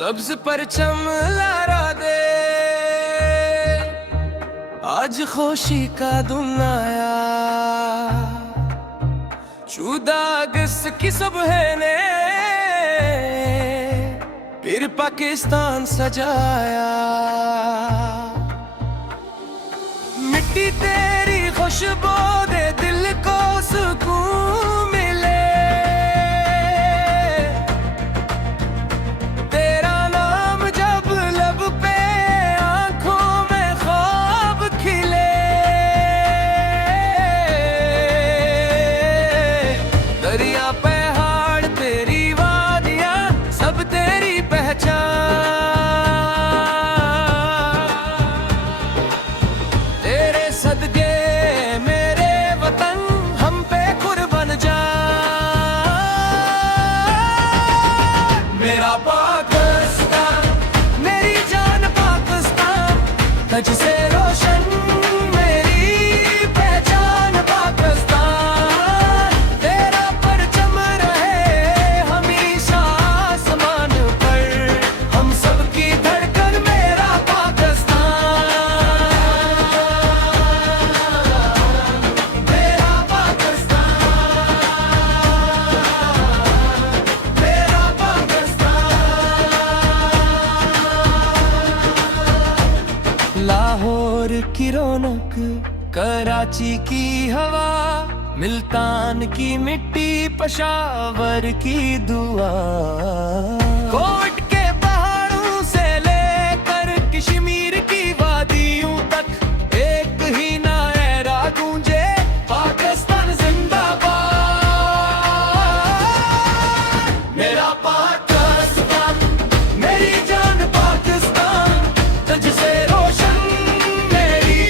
सब्ज परचम लहरा दे, आज खुशी का दिन आया। 14 अगस्त की सुबह ने फिर पाकिस्तान सजाया। मिट्टी तेरी खुशबू दे दिल को सुकून मिले, तेरा नाम जब लब पे आंखों में ख्वाब खिले। दरिया पहाड़ तेरी वादियां सब तेरी पहचान, तेरे सदके मेरे वतन हम पे कुर्बान जा। मेरा पाकिस्तान मेरी जान पाकिस्तान, तज से रोशन मेरी पहचान पाकिस्तान। तेरा परचम रहे हमेशा आसमान पर, हम सबकी धड़कन मेरा पाकिस्तान। मेरा पाकिस्तान, मेरा पाकिस्तान। लाहौर की रौनक, कराची की हवा, मुल्तान की मिट्टी, पेशावर की दुआ। कोट के पहाड़ों से लेकर कश्मीर की वादियों तक एक ही नारा गूंजे, पाकिस्तान जिंदाबाद। मेरा पाकिस्तान मेरी जान पाकिस्तान, तुझसे रोशन मेरी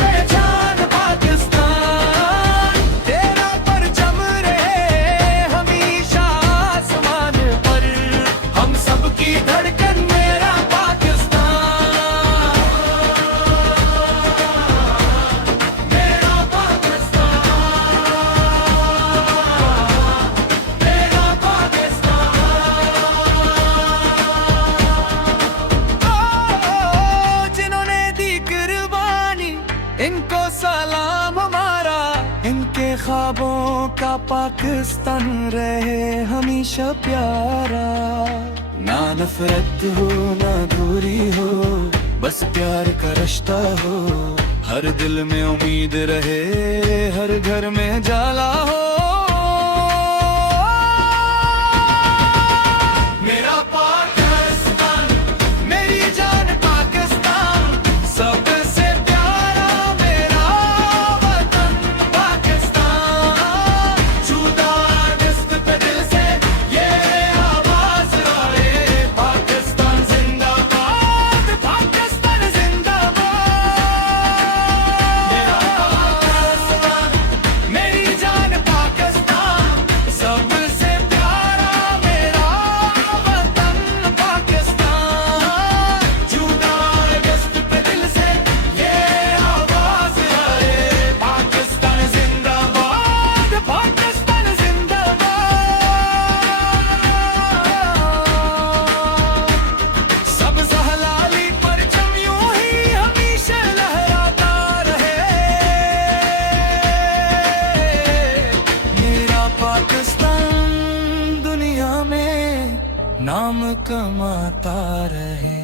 पहचान पाकिस्तान। तेरा परचम रहे हमेशा आसमान पर, हम सबकी धड़कन मेरा पाकिस्तान। मेरा पाकिस्तान, मेरा पाकिस्तान। जिन्होंने दी कुर्बानी इनको सलाम हमारा, इनके ख्वाबों का पाकिस्तान रहे हमेशा प्यारा। ना नफरत हो ना दूरी हो, बस प्यार का रिश्ता हो। हर दिल में उम्मीद रहे, हर घर में जाला हो। मेरा पाकिस्तान मेरी जान पाकिस्तान, सबसे प्यारा मेरा वतन पाकिस्तान। 14 अगस्त पे दिल से ये आवाज आए, पाकिस्तान जिंदाबाद, पाकिस्तान जिंदाबाद। मेरा पाकिस्तान मेरी जान पाकिस्तान, सबसे प्यारा मेरा वतन पाकिस्तान। 14 अगस्त पे दिल से ये आवाज आए, पाकिस्तान जिंदाबाद, पाकिस्तान जिंदाबाद। सब्ज़ हलाली परचम यूं ही हमेशा लहराता रहे। मेरा पाकिस्तान दुनिया में नाम कमाता रहे।